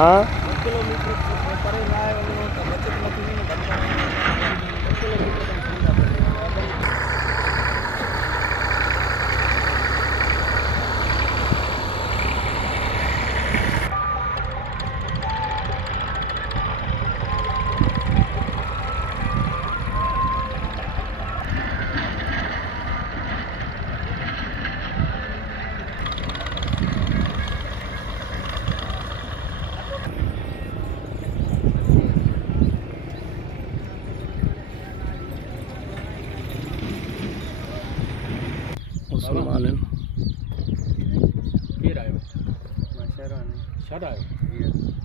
હા 1 કિલોમીટર પરે ના આવ્યો તો બચત નથી ને ધંધા 1 કિલોમીટર પણ ધંધા પડે मुसलमान फिर आयो शहर आयो